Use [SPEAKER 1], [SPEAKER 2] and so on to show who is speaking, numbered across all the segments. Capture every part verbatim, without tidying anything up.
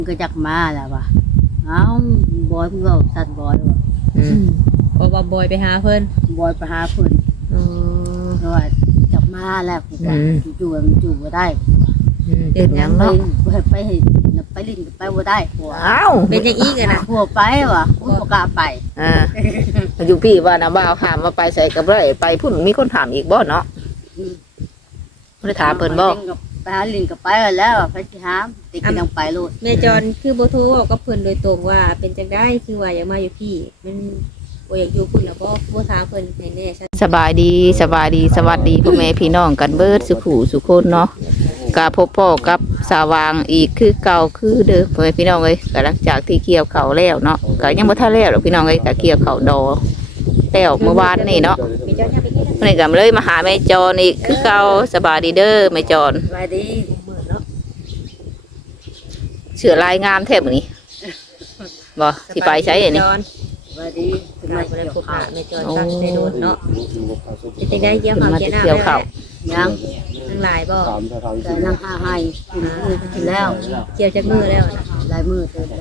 [SPEAKER 1] ก็จักมาแล้วว่ะเอ้าบอยมึงเว้าสัตว์บอยว่ะ
[SPEAKER 2] อืมเพราะว่าบอยไปหาเพิ่น
[SPEAKER 1] บอยไปหาเพิ่น
[SPEAKER 2] อ๋อ
[SPEAKER 1] เพราะว่าจักมาแล้วผมว่าจู่ๆมันจู่บ่ได้
[SPEAKER 2] อืมเป็นหยัง
[SPEAKER 1] ไป
[SPEAKER 2] เนาะ
[SPEAKER 1] ไปให้ไปลิ้นก็ไปบ่ได้ผัว
[SPEAKER 3] อ้าว
[SPEAKER 2] เป็นจังอีกอะนะ
[SPEAKER 1] ผัวไปว่ะผัวบ่กล้าไป
[SPEAKER 3] อ่าอยู่พี่ว่านะบ่าวหามมาไปใส่กับไรไปพุ่นมีคนถามอีกบ่เนาะบ่ได้ถามเพิ่นบ่
[SPEAKER 1] ไปหาลิ้นก็ไปแล้วไปสิหาติกก็ยังไปโลด
[SPEAKER 2] แม่จอนคือบ่โทรเว้ากับเพิ่นโดยตรงว่าเป็นจังได๋คือว่าอยากมาอยู่พี่มันบ่อยากอยู่พุ่นแล้วบ่บ่ถามเพิ่นให้แน่ชัด
[SPEAKER 3] สบายดีสบายดีสวัสดีพ่อแม่พี่น้องกันเบิดสุขูสุคนเนาะกาพบพ่อกับสาวางอีกคือเก่าคือเดิมพ่อแม่พี่น้องเอ้ยก็หลังจากที่เกี่ยวเขาวแล้วเนาะก็ยังบ่ทันแล้วหรอกพี่น้องเอ้ยก็เกี่ยวเขาวดอแล้วเมื่อวานนี่เนาะ
[SPEAKER 2] แม่จอนอย่าไปเฮ็ด
[SPEAKER 3] วันนี้ก็เลยมาหาแม่จอนอีกคือเก่าสบายดีเด้อแม่จอน
[SPEAKER 1] สวัสดี
[SPEAKER 2] มื้อเนาะ
[SPEAKER 3] เสือลายงามแทบนี้บ่สิไปใช้อันนี้
[SPEAKER 2] จอน
[SPEAKER 1] สวัสดี
[SPEAKER 2] สบายบ่ได้พบหน้าแม่จอนตั้งใจโดนเนาะเป็นจังได๋เกี่ยว
[SPEAKER 3] ขึ้น
[SPEAKER 2] ข้าว
[SPEAKER 3] มา
[SPEAKER 2] เกี่ยว
[SPEAKER 3] จะ
[SPEAKER 2] น้ำ
[SPEAKER 3] เกี่ยวเขาว
[SPEAKER 1] ยัง
[SPEAKER 2] ทั้งหลายบ่
[SPEAKER 1] แต่นั่งหาให้กินแล้ว
[SPEAKER 2] เกี่ยวจักมือแล้วนะ
[SPEAKER 1] ลายมือเติม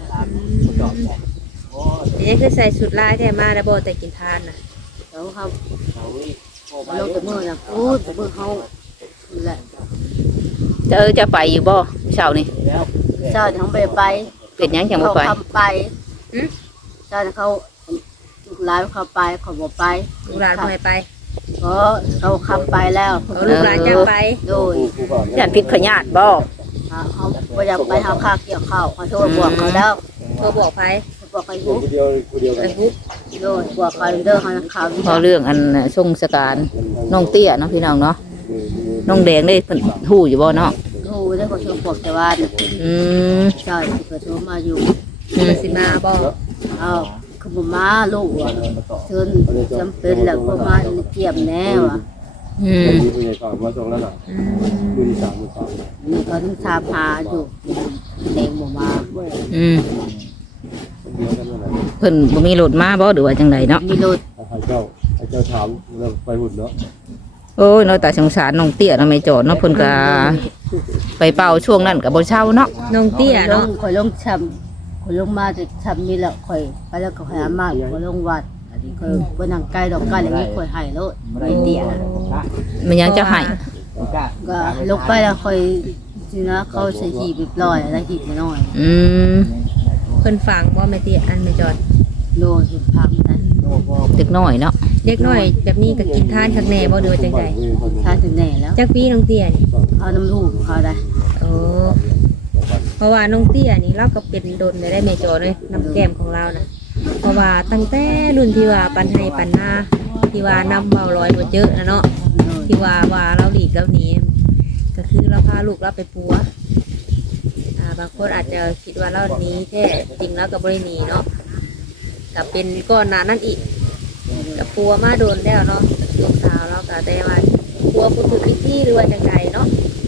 [SPEAKER 2] อันนี้คือใส่สุดลายแท้มาแล้วบ่แต่กินทานน่ะ
[SPEAKER 1] แล้วเขาลงแต่มือนะพูดแต่มือเขาแหละ
[SPEAKER 3] เออจะไปอยู่บ่เช้านี่
[SPEAKER 1] เจ้าเขาไปไป
[SPEAKER 3] เป็นหยังจังบ่
[SPEAKER 1] เขา
[SPEAKER 3] ไป
[SPEAKER 1] ทำไปเจ้าเขาร้ายเขาไปเขาบอกไป
[SPEAKER 2] ลูกหลานบ่ให้ไป
[SPEAKER 1] เพราะเขาคำไปแล้ว
[SPEAKER 2] เอาลูกหลานจังไป
[SPEAKER 1] โดย
[SPEAKER 3] ย่านพิษพญาติบ่
[SPEAKER 1] เขาพยายามไปหาข้าวเกี่ยวข้าวเขาโทรบอกเขาแล้ว
[SPEAKER 2] โทรบอกไผ
[SPEAKER 1] บอกเขาอยู่
[SPEAKER 2] ไปฮุบ
[SPEAKER 1] โดยบอกเขาเด้อเขาข่าว
[SPEAKER 3] พอเรื่องอันทรงสการน้องเตี้ยเนาะพี่น้องเนาะน้องแดงได้เพิ่นฮู้อยู่บ่เนาะ
[SPEAKER 1] ดูได้เขาชมบอกแต่ว่า
[SPEAKER 3] อืม
[SPEAKER 1] เจ้าเกิดชมมาอยู่
[SPEAKER 2] มันสิมาบ่
[SPEAKER 1] เอาขบมาลูกเชิญจำเป็นแล้วก็มาเกี่ยมแน่ว่ะ
[SPEAKER 3] อืม
[SPEAKER 4] มีผู้ใหญ่ก่อนมาส่งแล้วน่ะมือที่สามมือสอง
[SPEAKER 1] นี่เขาต้องทาพาอยู่แดงบ่มา
[SPEAKER 3] อืม
[SPEAKER 4] เดียวกันนั่นแหละ
[SPEAKER 3] เพิ่นบ่มีรถมาบ่หรือว่าจังไดเนาะ
[SPEAKER 1] มีรถ
[SPEAKER 4] ให้เจ้าให้เจ้าถามเราไปหุ่นเนาะ
[SPEAKER 3] โอ้ยเราแต่สงสารน้องเตี้ยเนาะแม่จอดเนาะเพิ่นก็ไปเป่าช่วงนั้นก็บ่เช่าเนาะ
[SPEAKER 2] น้องเตี้ย
[SPEAKER 1] ล
[SPEAKER 2] เนาะ
[SPEAKER 1] งข่อยลงช้ำข่อยลงมาจะช้ำนี่แหละข่อยไปแล้วก็หามาข่อยลงวัดอันนี้ข่อยบ่นั่งใกล้ดอกไม้อย่างนี้ข่อยให้โลดไอ้เตี้ย
[SPEAKER 3] มันยังจะให้
[SPEAKER 1] ก็ลงไปแล้วค่อยสินะเขาใส่หีบเรียบร้อยแล้วหีบน้อย
[SPEAKER 3] อืม
[SPEAKER 2] เพิ่นฟังบ่แม่เตี้ยอันแม่จอน
[SPEAKER 1] โลสุดพังนะ
[SPEAKER 3] เด็กน้อยเนาะ
[SPEAKER 2] เด็กน้อยแบบนี้ก็กินทานคักแน่บ่เดือจังได๋
[SPEAKER 1] ถ้าถึงแน่แล้ว
[SPEAKER 2] จักปีน้องเตี้ยนี่
[SPEAKER 1] เอาน้ำลูกเขาได้
[SPEAKER 2] โอ้เพราะว่าน้องเตี้ยนี่เราก็เป็นดนได้แม่จอนเลยน้ำแก้มของเรานะเพราะว่าตั้งแต่รุ่นที่ว่าปันให้ปันหน้าที่ว่านำเบาลอยบ่เจอนะเนาะ
[SPEAKER 1] โดย
[SPEAKER 2] ที่ว่าว่าเราหลีกเราหนีก็คือเราพาลูกเราไปปัวอ่าบางคนอาจจะคิดว่าเราหนีแท้จริงแล้วก็บริหนีเนาะกับเป็นก้อนหนานั่นอีกกับปัวมาโดนแล้วเนาะลูกสาวเราก็แต่ว่าปัวผู้ถือพิธีหรือว่าจังไงเนาะ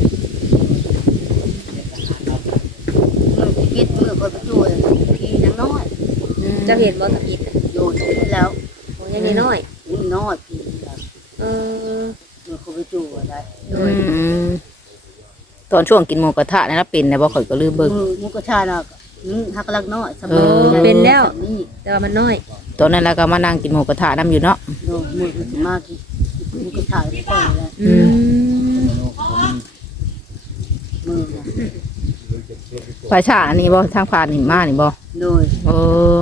[SPEAKER 1] มือคิดมือคนไปช่วยพี่ยังน้อย
[SPEAKER 2] เจะเห็นบ่ทำอิฐน่ะ
[SPEAKER 1] โดนที่แล้ว
[SPEAKER 2] โอ้ยังน้อย
[SPEAKER 1] นี่น้อยพี่
[SPEAKER 2] ๆเออ
[SPEAKER 1] มือคนไปช่วยได้
[SPEAKER 3] อืมตอนช่วงกินหมูกระทะนี่นะเป็นนะบ่ข่อยก็ลืมเบิ่ง
[SPEAKER 1] มือมุกชาเนาะฮักลักน้อยส
[SPEAKER 3] เอ
[SPEAKER 1] มัย
[SPEAKER 3] อ
[SPEAKER 2] เป็นแล้ว
[SPEAKER 1] นี่
[SPEAKER 2] แต่ว่ามันน้อย
[SPEAKER 3] ตอนนั้นแล้วก็มานั่งกินหมูกระทะนํอยู่เนาะ
[SPEAKER 1] โดนมือมากมุกชาไปก่อนแล้ว
[SPEAKER 2] อืม
[SPEAKER 1] มือ
[SPEAKER 3] ป่าช้าอันนี้บ่ทางผ่านนี่มานี่บ่
[SPEAKER 1] โดย
[SPEAKER 3] เออ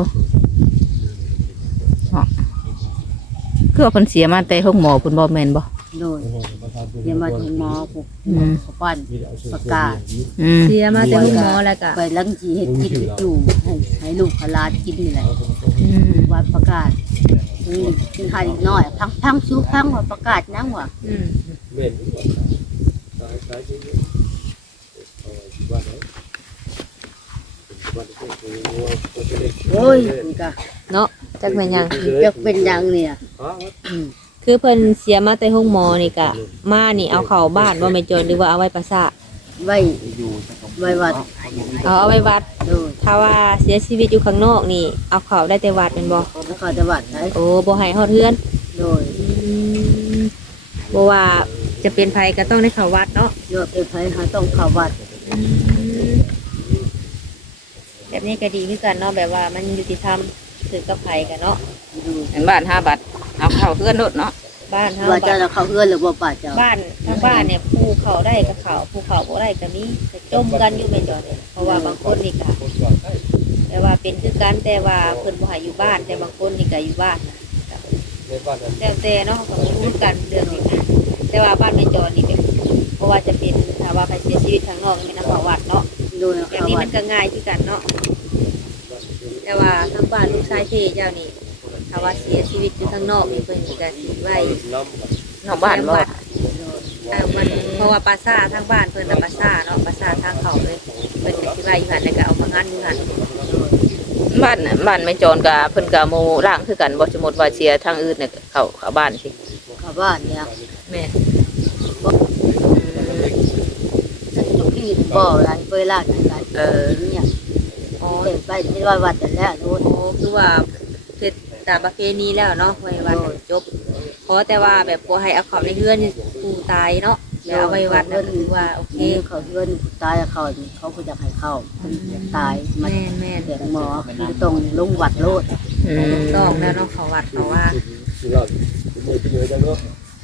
[SPEAKER 3] เนาะคือว่าเพิ่นเสียมาแต่ห้องหมอเพิ่นบ่แม่นบ่
[SPEAKER 1] โดยเดี๋ยวมาถึงหมอผม
[SPEAKER 3] อืม
[SPEAKER 1] เขาปั้นประกาศ
[SPEAKER 3] อืม
[SPEAKER 2] เสียมาแต่ห้องหมอแล้วก็
[SPEAKER 1] ไปลังจีเห็ดกินอยู่ให้ให้ลูกพลานกินนี่แหละ
[SPEAKER 3] อืม
[SPEAKER 1] วันประกาศอืมกินข้าวอีกหน่อยพังพังชูพังว่าประกาศนั่งว่ะ
[SPEAKER 2] อืม
[SPEAKER 4] เว้นสายสายที่เอาไว้ที่บ้านไหนบ้านที่เป็นวัวตัวเล็ก
[SPEAKER 1] โอ้ยนี่ก็
[SPEAKER 2] เนาะจักแม่นหยัง
[SPEAKER 1] จะเป็นอยังเนี่ย
[SPEAKER 4] อ๋อ
[SPEAKER 1] อืม
[SPEAKER 2] คือเพิ่นเสียมาแต่ห้องหมอนี่กะมานี่เอาเข้าบ้านว่าไม่จนหรือว่าเอาไว้ประสาท
[SPEAKER 1] ไว้ไว้วัด
[SPEAKER 2] เอาเอาไว้วัด
[SPEAKER 1] โดย
[SPEAKER 2] ถ้าว่าเสียชีวิตอยู่ข้างนอกนี่ เอาเข้าได้แต่วัดเป็นบ่
[SPEAKER 1] แล้วก็จะวัดไหน
[SPEAKER 2] โอ้บ่ให้ฮอดเฮือน
[SPEAKER 1] โดย
[SPEAKER 2] บ่ว่าจะเป็นไผก็ต้องได้เข้าวัดเนาะ
[SPEAKER 1] โยกเป็นไผหาต้องเข้าวัด
[SPEAKER 2] สแบบนี้ก็ดีคือกันเนาะแบบว่ามันยุติธรรมถือกับไผกันเนาะ
[SPEAKER 3] อันบ้านห้าบาทเอาเข้าเพื่อนรถเนาะ
[SPEAKER 2] บ้านเฮา
[SPEAKER 1] ว่าเจ้า
[SPEAKER 2] บ้าน
[SPEAKER 1] เราเขาเอื้อนหรือบ่ป่าเจ้า
[SPEAKER 2] บ้านทั้งบ้านเนี่ยภูเขาได้กับเขาภูเขาบ่ได้ก็มีแต่จมกันอยู่แม่นจอดเพราะว่าบางคนนี่ก็แต่ว่าเป็นคือกันแต่ว่าเพิ่นบ่ให้อยู่บ้านแต่บางคนนี่ก็อยู่บ้าน
[SPEAKER 4] ในบ้านนั้น
[SPEAKER 2] แล้วแต่เนาะก็บ่รู้กันเรื่องนี้นะแต่ว่าบ้านแม่จอดนี่เป็นเพราะว่าจะเป็นถ้าว่าไปเสียชีวิตข้างนอกนี่เป็นอภวัตเนาะ
[SPEAKER 1] ดู
[SPEAKER 2] อย่าง
[SPEAKER 1] เขา
[SPEAKER 2] นี้
[SPEAKER 1] ว่า
[SPEAKER 2] มันก็ง่ายคือกันเนาะแต่ว่าทางบ้านลูกชายเทเจ้านี่ถ้าว่าเสียชีวิตอยู่ข้างนอกนี่เพิ่นก็สิไว้
[SPEAKER 4] น้ำ
[SPEAKER 3] นอกบ้านบ่
[SPEAKER 2] เออมันเพราะว่าปลาซ่าทางบ้านเพิ่นน่ะปลาซ่าเนาะปลาซ่าทางเขาเลยเพิ่นก็สิไว้อยู่หั่นแล้วก็เอามางานอยู่หั่น
[SPEAKER 3] บ้านน่ะบ้านไม่จรกับเพิ่นกับโมร่างคือกันบ่สมมุติว่าเสียทางอื่นเนี่ยเข้าเข้าบ้านสิ
[SPEAKER 1] เขาบ้านเนี่ย
[SPEAKER 3] แม่
[SPEAKER 1] ทุกที่บ่อะไรเวลาไหนๆ
[SPEAKER 3] เออ
[SPEAKER 1] เนี่ย
[SPEAKER 2] อ๋อ
[SPEAKER 1] เก็บไปที่ร้อยวัดแต่แล้วโน่น
[SPEAKER 2] โอ้คือว่าเฮ็ดตามประเพณีแล้วเนาะไว้วัดให้จบขอแต่ว่าแบบบ่ให้เอาเข้าในเรือนผู้ตายเนาะแล้วเอาไว้วัดนั่นก็ถือว่าโอเค
[SPEAKER 1] นี่เขาเอื้อนตายเขาเขาก็อยากให้เข้าตายมา
[SPEAKER 2] แม่นแม่น
[SPEAKER 1] เสียงหมอคือตรงลงวัดโลด
[SPEAKER 3] อืม
[SPEAKER 2] ถูกต้องแล้วเนาะเขาวัดเขาว่า
[SPEAKER 4] สุราษฎร์เป็นมือเป็นเยอะจังเนาะ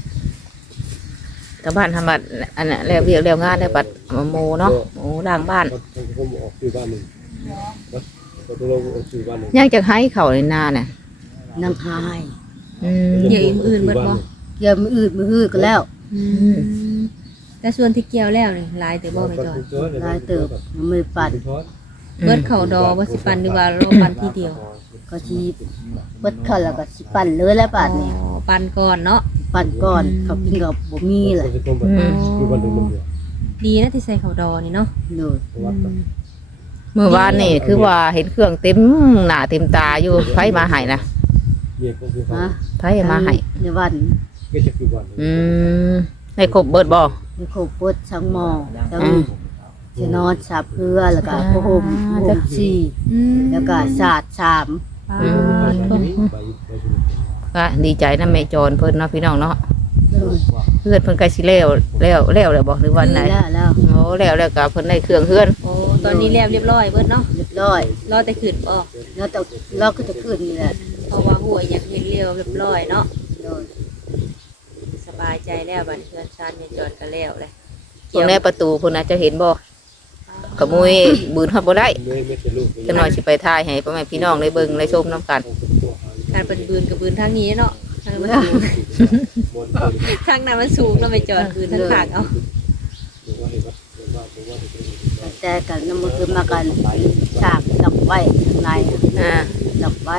[SPEAKER 3] กับบ้านทำบัดอันน่ะแล้วเรียกแล้วงานแล้วบัดโมเนาะโมร่างบ้าน
[SPEAKER 4] ผมออกชื่อบ้านหนึ่งนะเราต้องลงออกชื่อบ้านหนึ่ง
[SPEAKER 3] ยังจะให้เขาในนาน่ะ
[SPEAKER 1] นั่งหาย
[SPEAKER 3] อืม
[SPEAKER 2] เกี่ยวอื่นๆเบิดบ่
[SPEAKER 1] เกี่ยวมืออื่นมืออื่นก็แล้ว
[SPEAKER 2] อืมแต่ส่วนที่เกี่ยวแล้วนี่หลายแต่บ่ไม่จอด
[SPEAKER 1] ลายเติบมันไม่ปัด
[SPEAKER 2] เบิดเขาดอบ่สิปันหรือว่าเราปันทีเดียว
[SPEAKER 1] ก็ชีเปิดเข้าแล้วก็สิปั่นเลยแล้วบาดนี้
[SPEAKER 2] อ๋อปันก่อนเนาะ
[SPEAKER 1] ปั่นก่อนเขากินกับบ่มีแหละ
[SPEAKER 4] คือบ้านหนึ่งมันเดียว
[SPEAKER 2] ดีนะที่ใส่เขาดอนี่เนาะ
[SPEAKER 1] โน่น
[SPEAKER 4] วัด
[SPEAKER 3] เมื่อวานนี่คือว่าเห็นเครื่องเต็มหน้าเต็มตาอยู่ไผมาให้นะ
[SPEAKER 4] เมียก็คือเขา
[SPEAKER 1] ฮะ
[SPEAKER 3] ไผมาให้
[SPEAKER 1] ในวัน
[SPEAKER 4] ก็จะคือบ้าน
[SPEAKER 3] อืมให้ครบเบิดบ่
[SPEAKER 1] ในโคบดช่างหมอช่างจะนอนสับเพื่อแล้วก็ผ้าห่มผ้าห่มสี่
[SPEAKER 2] อืม
[SPEAKER 1] แล้วก็สาดสาม
[SPEAKER 2] ปา
[SPEAKER 4] ไป
[SPEAKER 2] ด
[SPEAKER 4] ไปไป
[SPEAKER 3] ก็ดีใจนะแม่จรเพิ่นเนาะพี่น้องเนาะ
[SPEAKER 1] โน่น
[SPEAKER 3] เพื่อนเพิ่นใกล้สิแล้วแล้วแล้วแล้วบ่หรือวันไหน
[SPEAKER 1] แล้วแล้ว
[SPEAKER 3] โอ้แล้วแล้วก็เพิ่นได้เครื่องเฮือน
[SPEAKER 2] โอ้ตอนนี้แล้วเรียบร้อยเบิดเนาะ
[SPEAKER 1] เรียบร้อย
[SPEAKER 2] รอแต่ขึ้นบ่
[SPEAKER 1] แล้วแต่เราก็จะขึ้นนี่แหละ
[SPEAKER 2] เพราะว่าหัวยังเฮ็ดเร็วเรียบร้อยเนาะ
[SPEAKER 1] โน่น
[SPEAKER 2] สบายใจแล้วบัดนี้เพื่อนชานเนี่ยจอดก็แล้วเลย
[SPEAKER 3] ตรงในประตูพุ่นน่ะจะเห็นบ่ขโมยบืนฮอดบ่ได้
[SPEAKER 4] ไม่ไม่เป็นลูก
[SPEAKER 3] จังหน่อยสิไปถ่ายให้พ่อแม่พี่น้องได้เบิ่งได้ชมนํกัน
[SPEAKER 2] การเป็นบืนกับบืนทางนี้เนาะทางนั้นมันสูง
[SPEAKER 4] มน
[SPEAKER 2] ทางนั้นมันสูงเราไปจอดบืนทางขางเอา
[SPEAKER 4] หรือว่าเห็นว่าเห็นว่าเห็นว่าเป็น
[SPEAKER 1] แต่กันน้ำมันคือมากันฉากดอกไว้ข้างใน
[SPEAKER 3] อ่า
[SPEAKER 1] ดอกไว้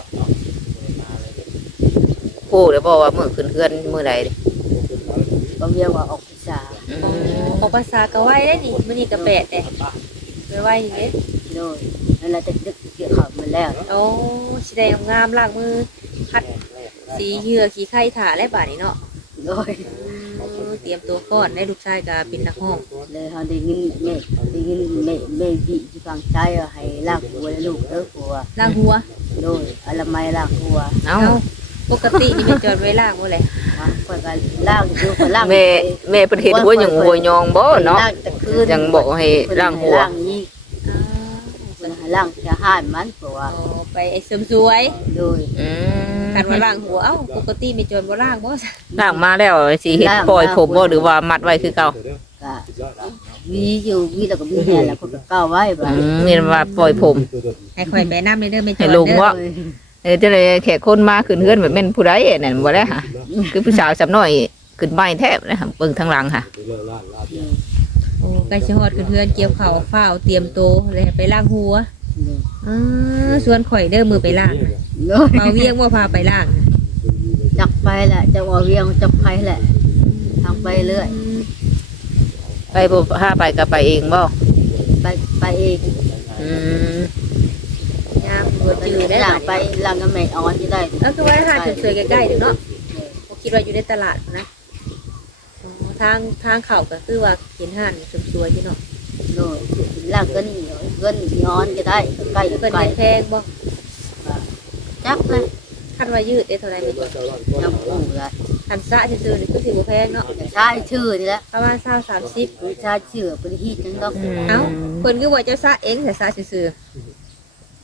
[SPEAKER 3] ผู้เดี๋ยวบอกว่ามื้อขึ้นเฮือนมื้อใดเด้
[SPEAKER 1] ก็เรียกว่าออกพิซา
[SPEAKER 3] อืม
[SPEAKER 2] ของภาษาก็ไหวได้นี่มันนี่ก็แปดเด้ไปไหวนี่เด้
[SPEAKER 1] โน่นนั่นแหละจะดึกเกี่ยวข้าวมาแล้ว
[SPEAKER 2] โอ้สิได้งามล้างมือพัดสีเหยื่อขี้ไข่ถ่าและบาดนี้เนาะ
[SPEAKER 1] โดย
[SPEAKER 2] อืมเตรียมตัวก่อนได้ลูกชายก็เป็นนักห้อง
[SPEAKER 1] เลยเขาได้ยินแม่ได้ยินแม่แม่บีที่ฟังใจว่าให้ลากหัวลูกเด้อหัว
[SPEAKER 2] ล้างหัว
[SPEAKER 1] โดยอะไรไม่ลากหัว
[SPEAKER 3] เอ้า
[SPEAKER 2] เอ้าปกตินี่มันจอดไว้ล้างบ่เลย
[SPEAKER 1] ฮะคนกันลากอยู่คนลาก
[SPEAKER 3] แม่แม่เพิ่นเฮ็ดหัวหยังหัวยองบ่เนาะ
[SPEAKER 1] ลากแต่คืน
[SPEAKER 3] ยังบอกให้ล้างหัว
[SPEAKER 1] ล่างนี้
[SPEAKER 2] อ่า
[SPEAKER 1] คนให้ล่างจะห้านมันเพราะว่า
[SPEAKER 2] เอาไปไอ้เสริมสวย
[SPEAKER 1] โดย
[SPEAKER 3] อืม
[SPEAKER 2] คันว่าล้างหัวเอ้าปกติไม่จอดบ่ล้างบ่
[SPEAKER 3] ล้างมาแล้วสิเฮ็ดปล่อยผมบ่หรือว่ามัดไว้คือเก่า
[SPEAKER 1] ก็วีอยู่วีแล้วก็วีแห่แล้วคนก็ก้าวไว้บ่
[SPEAKER 3] อืมมีว่าปล่อยผม
[SPEAKER 2] ให้ข่อยไปน้ำเลยเด้อไม่จอด
[SPEAKER 3] ให้ลุง
[SPEAKER 2] เด้อ
[SPEAKER 3] ว่า เออจะได้แขกคนมาขึ้นเฮือนแบบแม่นผู้ใดนั่นบ่ได้ค่ะคือผู้สาวสำน้อยขึ้นไม้แทบนะเบิ่งทางหลังค่ะ
[SPEAKER 2] โอ้ใกล้สิฮอดเพื่อนๆเกี่ยวข้าวฟ้าวเตรียมโตวเลยให้ไปล้างหัวอ่าส่วนข่อยเด้อมือไปล้าง
[SPEAKER 1] โดย
[SPEAKER 2] เมาเวียงบ่พาไปล้าง
[SPEAKER 1] จักไปแหละจะว่าเวียงจักไปแหละทางไปเรื่อย
[SPEAKER 3] ไปบ่พาไปก็ไปเองบ่
[SPEAKER 1] ไปไปเอง
[SPEAKER 3] อืม
[SPEAKER 2] ยามบ่
[SPEAKER 1] ไป
[SPEAKER 2] จือได้
[SPEAKER 1] ห
[SPEAKER 2] ห
[SPEAKER 1] ลั
[SPEAKER 2] ลาง ย
[SPEAKER 1] ไปหลังกับแม่ออนที่ได้
[SPEAKER 2] แล้วคือว่าหาดสวยๆใกล้ๆเด้อเนาะบ่คิดว่าอยู่ในตลาดนะอ๋อทางทางเข้าก็คือว่าเห็นห้านสวยๆอยู่เนาะ
[SPEAKER 1] โดยหลังก็นี่เงินย้อนก็ได้ใกล้
[SPEAKER 2] เพิ่น
[SPEAKER 1] ไป
[SPEAKER 2] ให้แพงบ่
[SPEAKER 1] จักเลย
[SPEAKER 2] คันว่ายืดได้เท่าไหร่ไม่จอด
[SPEAKER 1] ยังอู้เลย
[SPEAKER 2] คันซะซื่อๆนี่คือสิบ่แพงเนาะ
[SPEAKER 1] ใช่ชื่อนี่แหละ
[SPEAKER 2] ประมาณยี่สิบ สามสิบ
[SPEAKER 1] ใช่ชื่อเป็นฮีดจังดอก
[SPEAKER 2] เอ้าเพิ่นคือว่าเจ้าซะเองแต่ซะซื่อ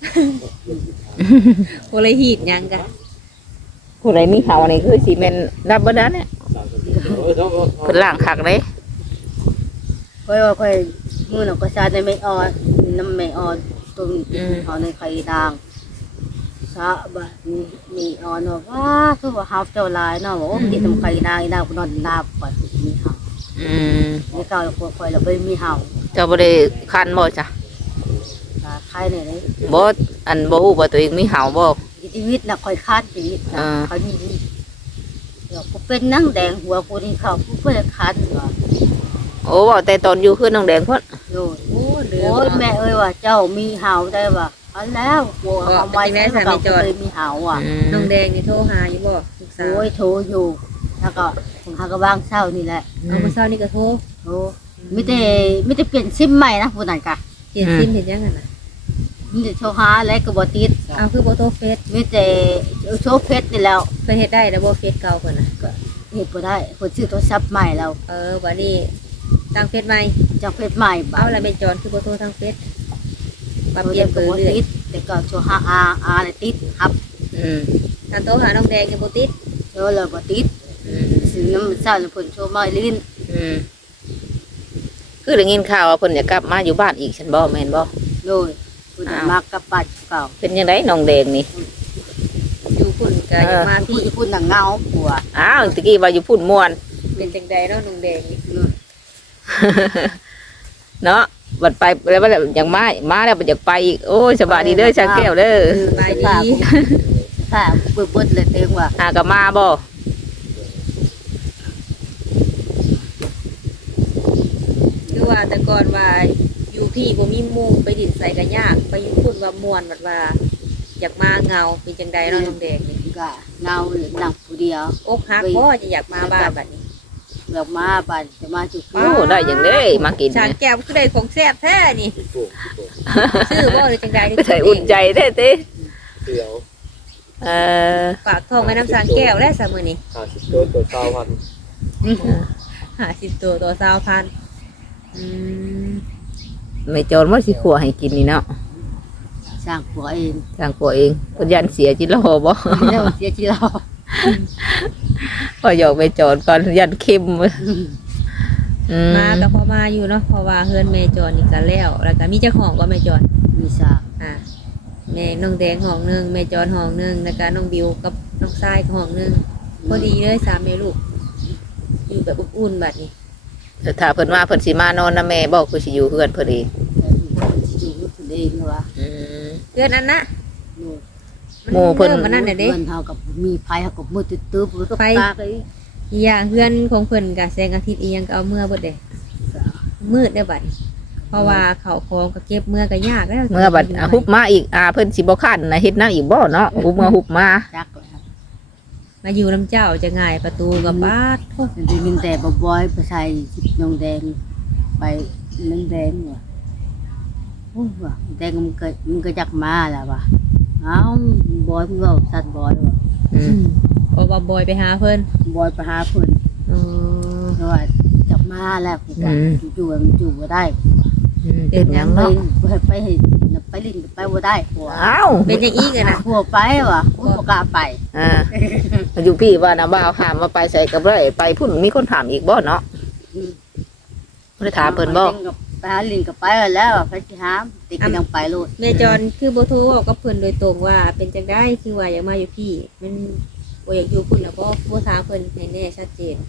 [SPEAKER 2] บ่เลยฮีดหยังกะ
[SPEAKER 3] ผู้ใดมีเห่านี่คือสิแม่นรับบ่ได้เนี่ยเพิ่นล้างคักเลย
[SPEAKER 1] ค่อยว่าค่อยมื้อน่ะก็ชาได้ไม่อ่อนน้ำไม่อ่อนตรงเอาในไข่นางซะบ่มีมีอ่อนว่าคือว่าเฮาเจ้าลายเนาะว่าโอ้กินน้ำไข่นางนางนอนนาบก่อนมีเฮา
[SPEAKER 3] อืม
[SPEAKER 1] ในเก่าเราค่อยเราบ่มีเฮา
[SPEAKER 3] เจ้าบ่ได้คันบ่จ้ะ
[SPEAKER 1] ไข่เนี่ยเลย
[SPEAKER 3] บ่อันบ่ฮู้ว่าตัวเองมีเห่าบ่
[SPEAKER 1] ชีวิตน่ะค่อยคาดชีวิตนะเขานี่เดี๋ยวกูเป็นนั่งแดงหัวกูนี่เขากูเพื่อคันเหรอ
[SPEAKER 3] โอ้บ่แต่ตอนอยู่คือน้องแดงพุ่น
[SPEAKER 1] โอ้ย
[SPEAKER 2] โอ้เหลือ
[SPEAKER 1] โอ้ยแม่เอ้ยว่าเจ้ามีเห่าได้ป่ะอันแล้วหัวเอาไว้ให้เขาเคยมีเห่าอ่ะ
[SPEAKER 3] อื
[SPEAKER 2] น้อง
[SPEAKER 3] ม
[SPEAKER 2] แดงนี่โทรหาอยู่บ่ลูกสาว
[SPEAKER 1] โอ้ยโทรอยู่แล้วก็ผมหากระบ้างเศร้านี่แหละ
[SPEAKER 2] เอามื้อเช้านี่ก็โทร
[SPEAKER 1] โอ้ไม่ได้ไม่ได้เปลี่ยนซิมใหม่นะผู้นั้นกะ
[SPEAKER 2] เปลี่ยนซิมเฮ็ดหยังกันน่ะ
[SPEAKER 1] ไม่ได้โทรหาอะไรก็บ่ติด
[SPEAKER 2] เอาคือบ่โทรเฟซ
[SPEAKER 1] ไม่ได้โชว์เพชรนี่แล้ว
[SPEAKER 2] เพิ่นเฮ็ดได้แล้วบ่เฟซเก่าเพิ่นน่ะ
[SPEAKER 1] เฮ็ดบ่ได้คนซื้อโทรศัพท์ใหม่แล้ว
[SPEAKER 2] เออบัดนี้ตั้งเฟซใหม่
[SPEAKER 1] จากเพชรใหม่บ่
[SPEAKER 2] เอาละแม่จอนคือบ่โทรทางเฟซมา
[SPEAKER 1] เป
[SPEAKER 2] เป
[SPEAKER 1] ลี่
[SPEAKER 2] ลี่
[SPEAKER 1] ย
[SPEAKER 2] ย
[SPEAKER 1] น
[SPEAKER 2] น
[SPEAKER 1] เบ
[SPEAKER 2] เบ
[SPEAKER 1] อ
[SPEAKER 2] อ
[SPEAKER 1] ร์
[SPEAKER 2] ร์เรื่อย
[SPEAKER 1] ติดแต่ก็โทรหาอาอาเนี่ยติดครับ
[SPEAKER 3] อืม
[SPEAKER 2] ถ้าโทรหาน้องแดงยังบ่ติด
[SPEAKER 1] โทรแล้วบ่ติด
[SPEAKER 3] อืม
[SPEAKER 1] ซื้อน้ำเศร้าแล้วเพิ่นโทรมาลิ้น
[SPEAKER 3] อืมคือได้ยินข่าวว่าเพิ่นจะกลับมาอยู่บ้านอีกฉันบ่แม่นบ่
[SPEAKER 1] โดยเพิ่นมากกับปัดเก่า
[SPEAKER 3] เป็นจังไดน้องแดงนี่
[SPEAKER 2] อยู่พุ่นก็ยังมา
[SPEAKER 1] พี่
[SPEAKER 2] พี่
[SPEAKER 1] พูดหนังเงาผัว
[SPEAKER 3] อ้าวตะกี้ว่าอยู่พุ่นม่วน
[SPEAKER 2] เป็นจังใดเนาะน้องแดงนี่
[SPEAKER 3] เนาะบัดไปแล้วบัดอย่างมามาแล้วบัดอยากไปอีกโอ้ยสบายดีเด้อชาแก้วเด้อ
[SPEAKER 2] สบายดี
[SPEAKER 1] ถ้าเปิดเปิดเลยเต็งว่า
[SPEAKER 3] หากับมาบ่
[SPEAKER 2] คือว่าแต่ก่อนว่าอยู่พี่บ่มีหมู่ไปดินใส่ก็ยากไปอยู่พุ่นว่าม่วนบัดว่า อยากมาเงาเป็นจังใดเนาะน้องแดงนี่
[SPEAKER 1] ก็เงาหรือหนังผู้เดียว
[SPEAKER 2] อกหักบ่จะอยากมาบ้านบัดนี้
[SPEAKER 1] เลือกมาบ้านจะมาจุด
[SPEAKER 3] โอ้ได้อย่างเด้มากิน
[SPEAKER 2] ชา
[SPEAKER 3] เนี่ย
[SPEAKER 2] แก้วคือได้ของแซ่บแท้นี่ซื้อบ่หรือจังใดหรือ
[SPEAKER 3] ใส่อุ่นใจแท้ติ
[SPEAKER 4] เดี๋ยว
[SPEAKER 3] เออ
[SPEAKER 2] ฝากทองไว้น้ำสางแก้วแล้วซะมื้อนี้
[SPEAKER 4] หาสิบตัวตัวเก้าพัน
[SPEAKER 2] ห้าสิบตัวต่อสาวพันอืม
[SPEAKER 3] ไม่จรว่าสิขัวให้กินนี่เนาะ
[SPEAKER 1] สร้างผัวเอง
[SPEAKER 3] ทางขัวเองเพิ่นยันเสียจิโลบ่
[SPEAKER 1] แล้วเสียชีเรา
[SPEAKER 3] พอหยอกไปจรก่อนยันเค็มอืม
[SPEAKER 2] มาก็พอมาอยู่เนาะเพราะว่าเฮือนแม่จอนนี่ก็แล้วแล้วก็มีเจ้าของก็แม่จอน
[SPEAKER 1] มีสร้าง
[SPEAKER 2] อ่าแม่น้องแดงห้องหนึงแม่จอนห้องหนึงแล้วก็น้องบิวกับน้องทรายก็ห้องหนึงพอดีเลยสามแม่ลูก อยู่แบบอบอุ่นบัดนี้
[SPEAKER 3] แต่ถ้าเพิ่นมาเพิ่นสิมานอนนำแม่บ่คือสิอยู่เฮือนเพิ่นเอง
[SPEAKER 1] อยู่ตัวเองว่า
[SPEAKER 3] อืม
[SPEAKER 2] เพื่อนอันนะ
[SPEAKER 3] หมู่เพิ่น
[SPEAKER 2] ริ่มันนั่นน่ะเด้
[SPEAKER 1] เงินเท่ากับมีไฟเท่ากับมือตื้อๆก็ตาเลย
[SPEAKER 2] อีกอย่างเพื่อนของเพิ่นก็แสงอาทิตย์อีหยังก็เอาเมื่อเบิดเด้มืดได้อบัดนี้เพราะว่าเขาของก็เก็บเมื่อก็ยากแล้ว
[SPEAKER 3] เมื่อบัดอ่ะฮุบมาอีกอ่าเพิ่นสิบ่คันนะเฮ็ดหน้าอีกบ่เนาะฮุบมาฮุบมา
[SPEAKER 1] จักแล้ว
[SPEAKER 2] มาอยู่น้ำเจ้าจะง่ายประตูกับบ้านโทษ
[SPEAKER 1] มันจะมีแต่บอยไปใส่นองแดงไปนังแดงว่ะโอ้ว่ะแดงมันก็มันก็จักมาแล้วว่ะเอ้าบอยมันว่าสัตว์บอยว่ะ
[SPEAKER 3] อืม
[SPEAKER 2] เพราะว่าบอยไปหาเพิ่น
[SPEAKER 1] บอยไปหาเพิ่น
[SPEAKER 2] เออ
[SPEAKER 1] เพราะว่าจับมาแล้วผมว่าจู่ๆมันจู่บ่ได้
[SPEAKER 3] อืมเป็นหยัง
[SPEAKER 1] ไป
[SPEAKER 3] เนาะ
[SPEAKER 1] ไปให้ไปลิ้นไปบ่ได้หัว
[SPEAKER 3] อ้าว
[SPEAKER 2] เป็นอย่างอีกอะนะ
[SPEAKER 1] หัวไปว่ะหัวบ่กล้าไป
[SPEAKER 3] อ่าอยู่พี่ว่านะบ่าวถามว่าไปใส่กับไรไปพุ่นมีคนถามอีกบ่เนาะบ่ได้ถามเพิ่นบ่
[SPEAKER 1] ไปหาลิ้นก็ไปแล้วไปสิหาติกินยังไปโลด
[SPEAKER 2] แม่จอนคือบ่โทรบอกกับเพิ่นโดยตรงว่า เป็นจังได้คือว่าอยากมาอยู่พี่ มันบ่อยากอยู่พุ่นแล้วบ่บ่ถามเพิ่นให้แน่ชัดเจน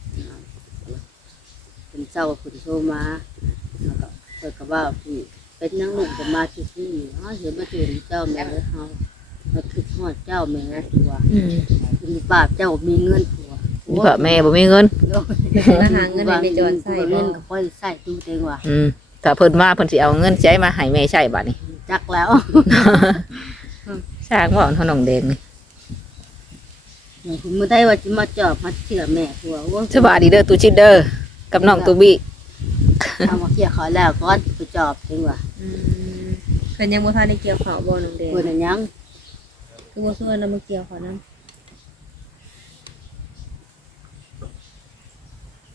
[SPEAKER 1] เป็นเจ้าคุณโทรมาแล้วก็เพิ่นก็ว่าพี่เป็นนางลูกก็มาที่นี่อ๋อเดี๋ยวมาเจอเจ้าแม่เฮามาคิดฮอดเจ้าแม่ตัว
[SPEAKER 3] อืม
[SPEAKER 1] คุณป้าเจ้ามีเงินผัว
[SPEAKER 3] นี่พ่อแม่บ่มีเงิน
[SPEAKER 2] มาหาเงินให้แม่จอนใส่
[SPEAKER 1] เงิ
[SPEAKER 2] บ่
[SPEAKER 1] นก็ค่อยใส่ตู้เต็งว่ะ
[SPEAKER 3] อืมถ้าเพิ่นมาเพิ่นสิเอาเงินใช้มาให้แม่ใช้บัดนี้
[SPEAKER 1] จักแล้ว
[SPEAKER 3] สร้างบ่เฮาน้องแดงนี่
[SPEAKER 1] คุณไม่ได้ว่าจะมาจอบมาเชื่อแม่ผัวว่า
[SPEAKER 3] สบายดีเด้อตูชิดเด้อกับน้องตูบี้
[SPEAKER 1] เอามาเกี่ยวเขาแล้วก้อนไปจอบเต็งว่ะ
[SPEAKER 2] อืมเพิ่นยังบ่ทันได้เกี่ยวข้าวบ่น้องแดง
[SPEAKER 1] เพิ่นน่ะยัง
[SPEAKER 2] คือบ่ชวนนำมาเกี่ยวข้าวนํ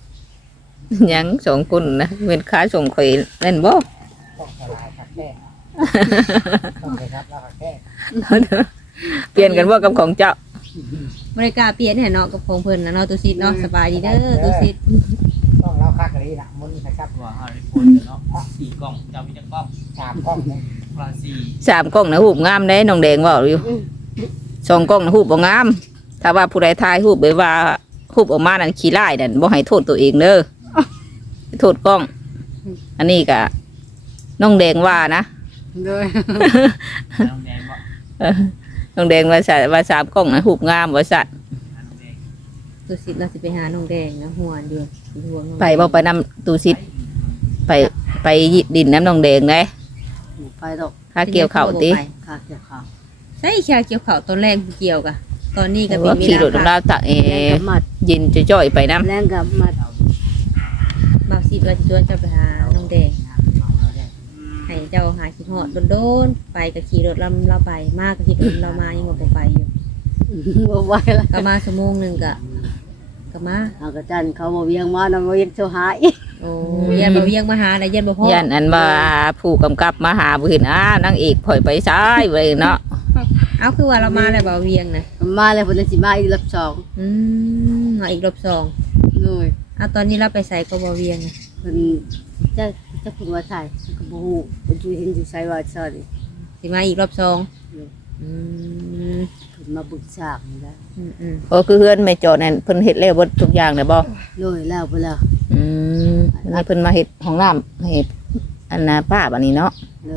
[SPEAKER 3] หยังสองคนนะเป็นค้าส่งข่อยเล่นบ่
[SPEAKER 5] ต้องไปครับแล้วก็แค่
[SPEAKER 3] เปลี่ยนกันว่ากับของเจ้า
[SPEAKER 2] บริการเปลี่ยนให้เนาะกับของเพิ่นนะเนาะตุสิตเนาะสบายดีเด้อตุสิต
[SPEAKER 5] ต้องเล่าคักกันนี้นะมุนนะครับ
[SPEAKER 4] ว่าเฮาได้คนเนาะสี่กล่องเจ้ามีจักกล่อง
[SPEAKER 5] สามกล้องเนี่ย
[SPEAKER 4] ปลาสี่
[SPEAKER 3] สามกล้องนะหูบงามได้น้องแดงเว่าอยู่สองกล้องนะหูบบ่งาม ถ้าว่าผู้ใดทายหูบไปว่าหูบออกมานั่นขี้ไล่นั่นบ่ให้โทษตัวเองเด้อให้โทษกล้อง อันนี้ก็น้องแดงว่านะ
[SPEAKER 1] โดย
[SPEAKER 4] น้องแดงบ่
[SPEAKER 3] เออน้องแดงว่าสะว่าสามกล้องนะหูบงามว่าสัตว์
[SPEAKER 4] น้องแดง
[SPEAKER 2] ตุสิตเราสิไปหาน้องแดงนะหัวอยู่สิห่วงน้อง
[SPEAKER 3] ไปบ่ไปนำตูซิดไปไปดินน้ำน้องแดงได้
[SPEAKER 1] ไปดอก
[SPEAKER 3] ค่าเกี่ยวเข่าวติ
[SPEAKER 1] ค่ะเกี่ยวข้าว
[SPEAKER 2] ใช่แค่เกี่ยวข้าวตอนแรกเกี่ยวกะตอนนี้ก็เป็
[SPEAKER 3] ว่าน
[SPEAKER 2] เว
[SPEAKER 3] ขี่รถ
[SPEAKER 2] ลา
[SPEAKER 3] ดาวตักเอ
[SPEAKER 1] แรงกับมัด
[SPEAKER 3] เย็นจะจ่อยไปน้ำ
[SPEAKER 1] แรงกับมัด
[SPEAKER 2] บ่าวสิว่าสิชวนเจ้าไปหาน้องแดงให้เจ้าหาคิดฮอดโดนๆไปก็ขี่รถลำเราไปมากก็ขี่รถเรามายังบ่ไปอยู่
[SPEAKER 1] บ่ไหวแล้ว
[SPEAKER 2] ก็มาชั่วโมงหนึงก็ก็มา
[SPEAKER 1] เอากระจันเขาบ่เวียงมานะบ่เวียงเจ้าหาย
[SPEAKER 2] โอ้ยันบ่เวียงมาหาได้ยันบ่พอ
[SPEAKER 3] ยันอันว่าผู้กำกับมาหาบุหินอ้านางเอกผ่อยไปซ้ายไปเนาะ
[SPEAKER 2] เอาคือว่าเรามาแล้วบ่เวียงนะ
[SPEAKER 1] มาแล้วเพิ่นสิมาอีกรอบสอง
[SPEAKER 2] อืมมาอีกรอบสอง
[SPEAKER 1] เลย
[SPEAKER 2] เอาตอนนี้เราไปใส่ก็บ่เวียง
[SPEAKER 1] เพิ่นจะจะเพิ่นว่าใช่ก็บ่ฮู้เพิ่นอยู่เห็นอยู่ไสว่าซ่อน
[SPEAKER 2] สิมาอีกรอบสองอืม
[SPEAKER 1] เพิ่นมาบึกฉากนี่แหละ
[SPEAKER 2] อืมอืม
[SPEAKER 3] โอ้คือเฮือนแม่จอดนั่นเพิ่นเฮ็ดแล้วเบิดทุกอย่างเลยบ่
[SPEAKER 1] เลยแล้วไปแล้ว
[SPEAKER 3] อืมอันนี้เพิ่นมาเฮ็ดห้องน้ำเฮ็ดอันน่ะป้าบัดนี้เนาะ
[SPEAKER 1] เลย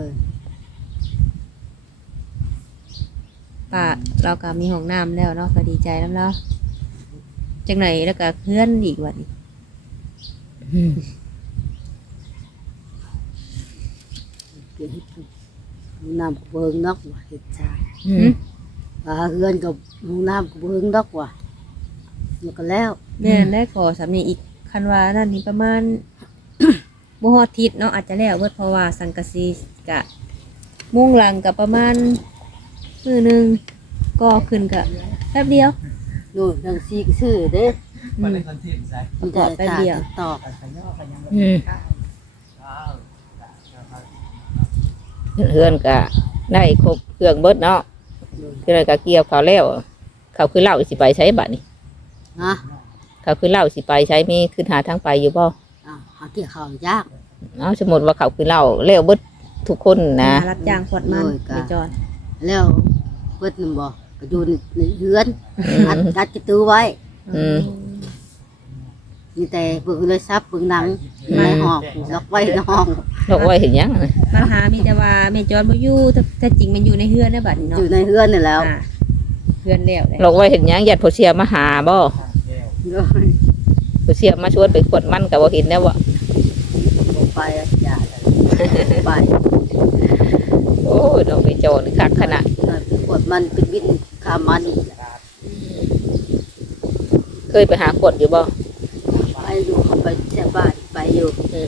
[SPEAKER 2] ป้าเราก็มีห้องน้ำแล้วเนาะก็ดีใจนำแล้วจังไหนแล้วก็เพื่อนอีกวันนี้
[SPEAKER 3] อืม
[SPEAKER 1] เกิดให้ห้องน้ำก็เบิ่งนอกว่าเฮ็ดจ้า
[SPEAKER 3] อืม
[SPEAKER 1] ว่าเฮือนกับห้องน้ำก็เบิ่งนอกว่ามันก็แล้ว
[SPEAKER 2] แม่นได้ขอสำนีอีกคันว่านั่นนี่ประมาณ บ่ฮอดทิศเนาะอาจจะแล้วเบิดเพราะว่าสังกะสีกะมุ่งหลังกับประมาณมื้อหนึงก็ขึ้นกะแป๊บเดียว
[SPEAKER 1] นู่นดังซีก็ซื้อเด้
[SPEAKER 4] บ่ได้คอนเทนต์ใช่
[SPEAKER 1] มันจะแป๊บเดียวตอบ
[SPEAKER 3] อืม
[SPEAKER 4] อ้าว
[SPEAKER 3] เฮือนก็ได้ครบเครื่องเบิดเนาะคืออะไรก็เกี่ยวเขาวแล้วเขาคือเหล้าสิไปใช้บัดนี้
[SPEAKER 1] ฮะ
[SPEAKER 3] เขาคือเหล้าสิไปใช้มีขึ้นหาทางไปอยู่บ่
[SPEAKER 1] อ้าวหาเกี่ยวข้าวยาก
[SPEAKER 3] เอาสมมติว่าเขาคือเหล้าแล้วเบิดทุกคนนะ
[SPEAKER 2] หารับจ้างขวดมัน
[SPEAKER 1] โอ้ยกะ
[SPEAKER 2] ไปจอด
[SPEAKER 1] แล้วเบิดนำบ่ก็อยู่ในในเฮือนอัดอัดกระตูไว้
[SPEAKER 3] อืม
[SPEAKER 1] มีแต่เบิ่งเลยซับเบิ่งหนังในห้องล็อกไว้ในห้อง
[SPEAKER 3] เราไว้เห็นยัง
[SPEAKER 2] ปัญหามีแต่ว่าแม่จอดบ่อยู่ถ้าถ้าจริงมันอยู่ในเฮือนได้บัดนี้
[SPEAKER 1] อ
[SPEAKER 2] เนาะ
[SPEAKER 1] ยู่ในเฮือนนี่แล้ว
[SPEAKER 2] อ่าเฮือนแล้วเลย
[SPEAKER 3] เราไว้เห็นยังญาติพอเชียมาหาบ่
[SPEAKER 1] โดย
[SPEAKER 3] พอเชียมาชวนไปขวดมันกับว่าเห็นแล้วว่า
[SPEAKER 1] บ่ไปอะอย่าเลยไป
[SPEAKER 3] โอ้ยน้องไปโจรคักขนาด
[SPEAKER 1] ปวดมันเป็นวินขามันอีก
[SPEAKER 3] เคยไปหาขวดอยู่บ่
[SPEAKER 1] ไปอยู่เขาไปแช่บ้านไปอยู่
[SPEAKER 3] อืม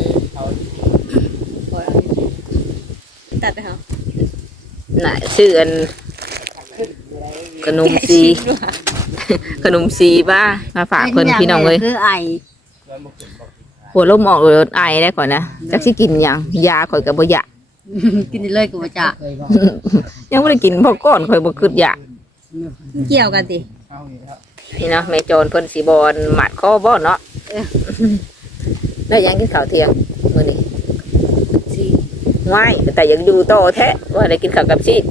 [SPEAKER 2] ตัดไปเฮา
[SPEAKER 3] น่ะชื่ออันขนมซีขนมซีบ้ามาฝากเพิ่นพี่น้องเลย
[SPEAKER 1] คือไอ
[SPEAKER 3] หัวลมออกเลยไอได้ก่อนนะจักสิกินหยังยาข่อยก็บ่อยาก
[SPEAKER 1] กินได้เลยกูบ่จะ
[SPEAKER 5] เคยบอก
[SPEAKER 3] ยังบ่ได้กินเพราะก้อนข่อยบ่คิดอยาก
[SPEAKER 2] เกี่ยวกันติ
[SPEAKER 5] เอาอยู่แล้ว
[SPEAKER 3] นี่เนาะแม่โจรเพิ่นสิบ่อนหมัดคอบ่เนาะแล้วยังกินข้าวเที่ยงมื้อนี้
[SPEAKER 1] สิ
[SPEAKER 3] ว้ายแต่ยังอยู่ต่อแท้ว่าได้กินข้าวกับชีส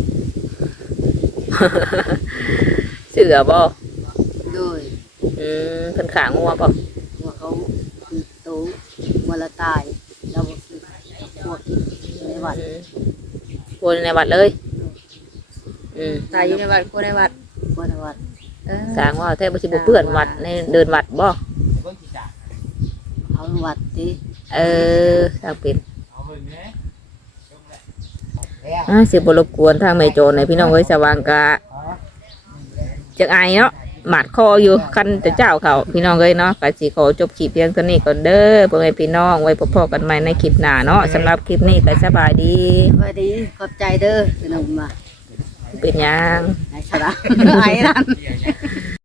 [SPEAKER 3] เสือบ่
[SPEAKER 1] โดย
[SPEAKER 3] อืมเพิ่นขางัวบ่
[SPEAKER 1] ว่าเขาโตวันละตายแล้วบ่คือพวกในวัด
[SPEAKER 3] อืมปวนในวัดเลย อืม
[SPEAKER 2] ตายอยู่ในวัดกูในวัด
[SPEAKER 1] วันละวัด
[SPEAKER 2] เออ
[SPEAKER 3] สร้างว่าแท้บ่สิบ่เปื้อนวัดในเดินวัดบ่
[SPEAKER 4] เบิ่งสิจ้ะ
[SPEAKER 1] เขาวัดติ
[SPEAKER 3] เออสร้างเป็น
[SPEAKER 4] เอาเบิ่งแหน่
[SPEAKER 5] แล้ว
[SPEAKER 3] อ่าสิบ่รบกวนทางแม่โจรให้พี่น้องเอ้ยสว่างกะจักอายเนาะหมัดคออยู่คันจะเจ้าเขาพี่น้องเอ้ยเนาะก็สิขอจบคลิปเพียงเท่านี้ก่อนเด้อพ่อแม่พี่น้องไว้พบกันใหม่ในคลิปหน้าเนาะสำหรับคลิปนี้ก็สบายดี
[SPEAKER 1] สวัสดีขอบใจเด้อขนมมา
[SPEAKER 3] เป็นหยัง
[SPEAKER 1] ไอ้สระไอ้นั่น